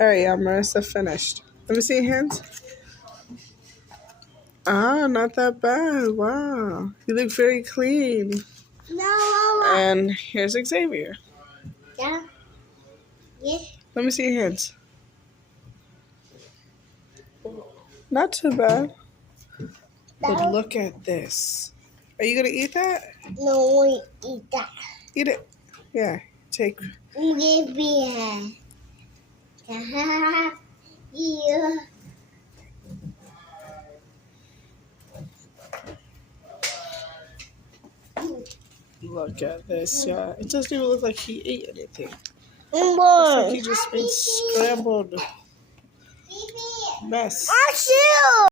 All right, yeah, Marissa finished. Let me see your hands. Ah, not that bad. Wow. You look very clean. No. And here's Xavier. Yeah. Yeah. Let me see your hands. Not too bad. But look at this. Are you going to eat that? No, we eat that. Eat it. Yeah. Take. Maybe. Yeah. Look at this. Yeah. It doesn't even look like he ate anything. More. Looks like he just made scrambled mess. Achoo!